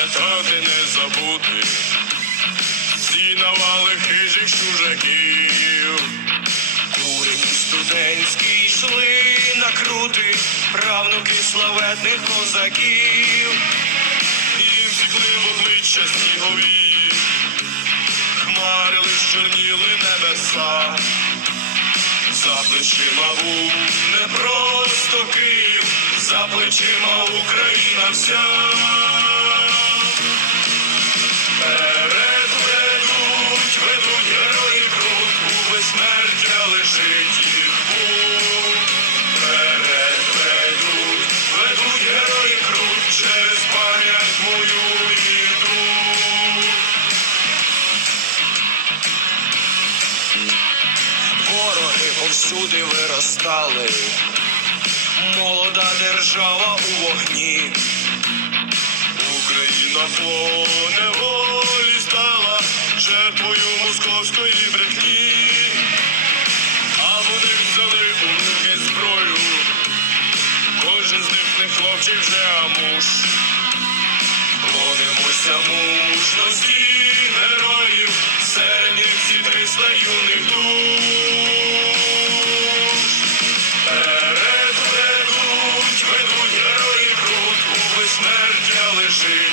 пам'ятати, не забути. Всі навали хижих чужаків. Курені студентські йшли на крути, правнуки славетних козаків. Їм зікли в обличчя снігові, хмарили, чорніли небеса. За плечима був не просто Київ, за плечима Україна вся. Повсюди виростали, молода держава у вогні. Україна по неволі стала жертвою московської брехні, а вони взяли у зброю. Кожен з них не хлопчик вже а муж. Клонимося мужності героїв, серед них всі триста юних душ. see.